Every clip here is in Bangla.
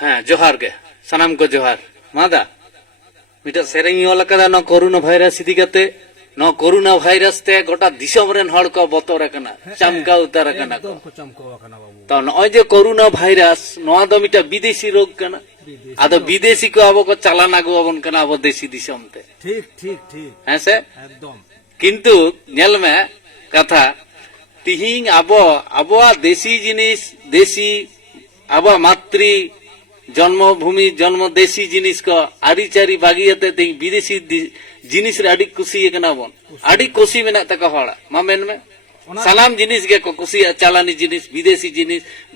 ᱦᱮᱸ ᱡᱚᱦᱟᱨ ᱜᱮ ᱥᱟᱱᱟᱢ ᱠᱚ ᱡᱚᱦᱟर ᱢᱟᱫᱟ ᱢᱤᱫᱴᱟᱝ ᱥᱮᱨᱮᱧ ᱚᱞ ᱟᱠᱟᱫᱟ ᱱᱚᱣᱟ ᱠᱳᱨᱳᱱᱟ ᱵᱷᱟᱭᱨᱟᱥ ᱤᱫᱤ ᱠᱟᱛᱮ ᱱᱚᱣᱟ ᱠᱳᱨᱳᱱᱟ ᱵᱷᱟᱭᱨᱟᱥ ᱛᱮ ᱜᱚᱴᱟ ᱫᱤᱥᱚᱢ ᱨᱮᱱ ᱦᱚᱲ ᱠᱚ ᱵᱚᱛᱚᱨ ᱟᱠᱟᱱᱟ ᱪᱟᱢᱠᱟ ᱩᱛᱟᱹᱨ ᱟᱠᱟᱱᱟ ᱠᱚ ᱛᱚ ᱱᱚᱜᱼᱚᱭ ᱡᱮ ᱠᱳᱨᱳᱱᱟ ᱵᱷᱟᱭᱨᱟᱥ ᱱᱚᱣᱟ ᱫᱚ ᱢᱤᱫᱴᱟᱝ ᱵᱤᱫᱮᱥᱤ ᱨᱳগ ᱠᱟᱱᱟ ᱟᱫᱚ ᱵᱤᱫᱮᱥᱤ ᱠᱚ ᱟᱵᱚ ᱠᱚ ᱪᱟᱞᱟᱱ ᱟᱹᱜᱩ ᱟᱵᱚᱱ ᱠᱟᱱᱟ ᱟᱵᱚ ᱫᱮᱥᱤ ᱫᱤᱥᱚᱢ ᱛᱮ ঠিক ঠিক ঠিক ᱦᱮᱸ ᱥᱮ একদম কিন্তু ᱧᱮᱞ ᱢᱮ ᱠᱟᱛᱷᱟ ᱛᱤᱦᱤᱧ ᱟᱵᱚᱣᱟᱜ ᱫᱮᱥᱤ ᱡᱤᱱᱤᱥ ᱫᱮᱥᱤ ᱟᱵᱚᱣᱟᱜ ᱢᱟᱛᱨᱤ জন্মভূমি জন্ম দেশি জিনিস কো আরিচারি বাগিয়াতে তেই বিদেশি জিনিস রে আডি খুশি একনা বন আডি খুশি মেনা তাকা হড়া মা মেন মে সালাম জিনিস গে কো খুশি চালানি জিনিস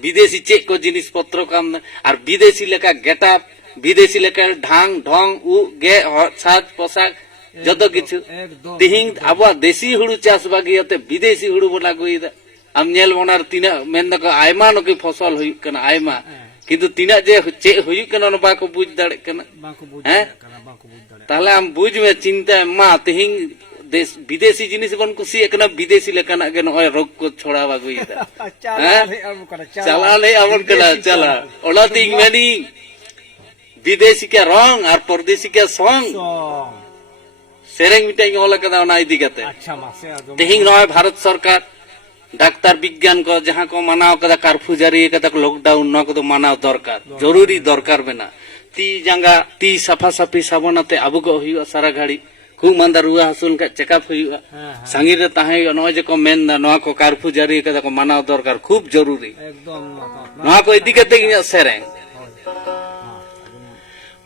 বিদেশি চেক কো জিনিস পত্র কাম আর বিদেশি লেখা গেটআপ বিদেশি লেখা ঢাং ঢং উ গে সাজ পোশাক যত কিছু তিহিং আবো দেশি হুড়ু চাষ বাগিয়াতে বিদেশি হুড়ু বনা কইদা আম নেল বনার তিনা মেন দা আইমা নকি ফসল হই কানা আইমা কিন্তু তিনা যে চেক হুᱭᱩᱜ ᱠᱟᱱᱟ ᱚᱱᱟ ᱵᱟᱠᱚ ᱵᱩᱡ ᱫᱟᱲᱮᱜ ᱠᱟᱱᱟ ᱦᱮᱸ তাহলে আম বুঝমে চিন্তা মা তিহিং দেশ বিদেশি জিনিস বন কুসিᱭᱟᱜ ᱠᱟᱱᱟ বিদেশি লেকানা গে নয় রোগ কো ছড়া বাগুইদা হ্যাঁ চালালে আমন কলা চালা ওলা তিং মেনি বিদেশি কে রং আর পরদেশি কে সং সেরেং মিটাই ওলা কাদা ওনা ইদি কাতে আচ্ছা মাসে তিহিং নয় ভারত সরকার ডাক্তার বিজ্ঞান को जहां को मानाव कदा कर्फ्यू जारी कदा लॉकडाउन न को मानाव दरकार जरूरी दरकार बेना ती जंगा ती सफा सफी साबनाते आबु को हुआ सारा घाड़ी खूब मंदा रुआ हसुन का चेकअप हुआ संगीर रे ताहे नय जे को मेन दा नवा को कर्फ्यू जारी कदा को मानाव दरकार खूब जरूरी एकदम नवा को इदी कते ᱤᱧᱟᱹᱜ सेरेंग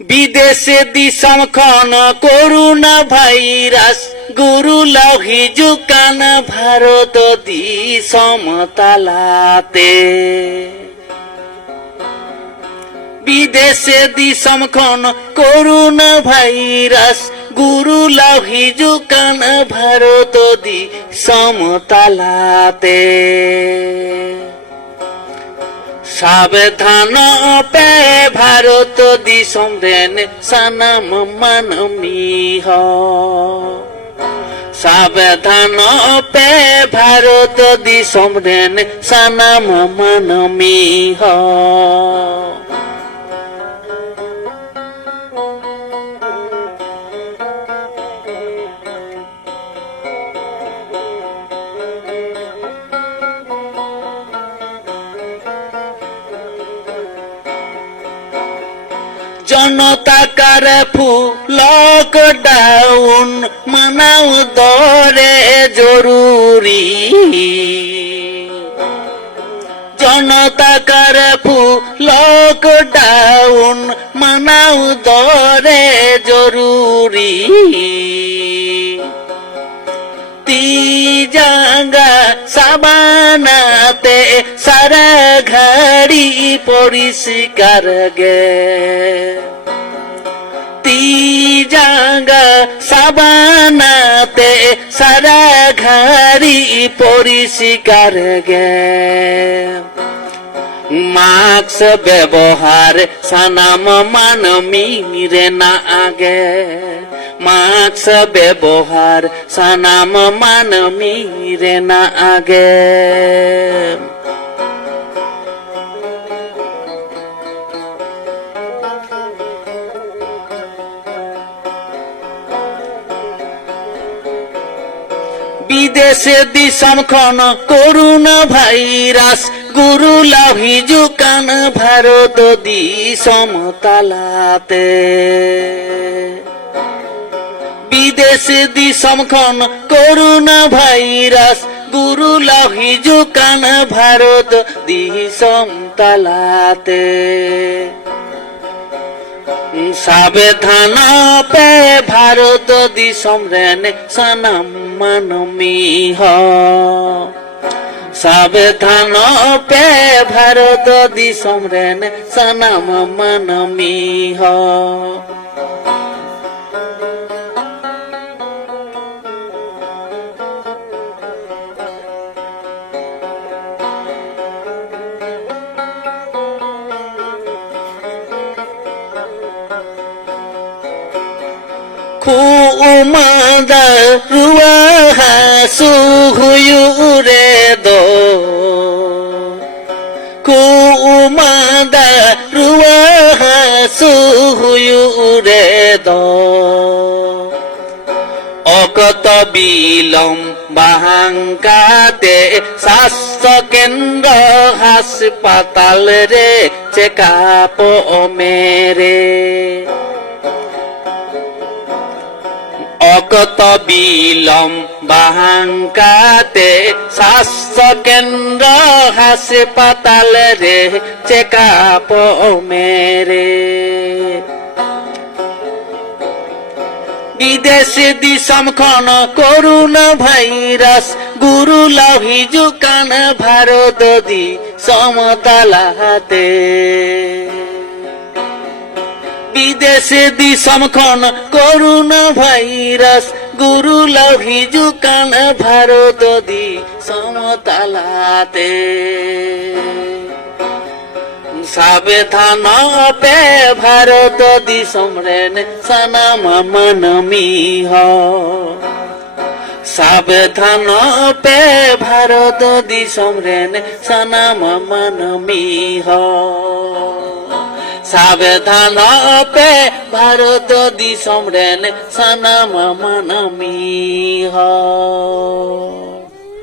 বিদেশে দিশম খন করোনা ভাইরাস গুরু লাহি জুকান ভারত দিশম তালাতে বিদেশে দিশম খন করোনা ভাইরাস গুরু লাহি জুকান ভারত দিশম তালাতে সাবধান পে ভারত দিশম রেন সানাম মানমি হ সাবধান পে ভারত দিশম রেন সানাম মানমি হ জনতা কারফু লকডাউন মানাও দরে জরুরি জনতা কারফু লকডাউন মানাও দরে জরুরি জায়গা সাবানাতে সারা ঘাড়ি পরিষ্কার গে জায়গা সাবানাতে সারা ঘাড়ি পরিষ্কার গে মাস্ক ব্যবহার সানাম মানমি রে না আগে মাস্ক ব্যবহার সানাম মানমি রে না আগে বিদেশে দিশম খন করোনা ভাইরাস গুরু লাভি জুকান ভারত দিশম তালাতে বিদেশে দিশম খন করোনা ভাইরাস গুরু লাভি জুকান ভারত দিশম তালাতে সাবধান পে ভারত দিশম রেন সানাম মানমি হ সাবধান পে ভারত দিশম রেন সানাম মানমি হ Umada ruaha suhuyure do Umada ruaha সুহুয়ুরে দ অকত বিলম বাহাঙ্কাতে স্বাস্থ্য কেন্দ্র হাসপাতাল রে চেকাপ মেরে অকত বিলম বাহাঙ্কাতে স্বাস্থ্য কেন্দ্র হাসপাতাল রে চেকাপ মেরে বিদেশ দিশম খন করোনা ভাইরাস গুরু লাভিজুকান ভারত দি সমতালাতে বিদেশ দিশম খন করোনা ভাইরাস গুরু লাভিজুকান ভারত দি সমতালাতে সাবধান পে ভারত দিশম রেন সনাম মানমি হ সাবধান পে ভারত দিশম রেন সনাম মানমি হ সাবধান পে ভারত দিশম রেন সনাম মানমি হ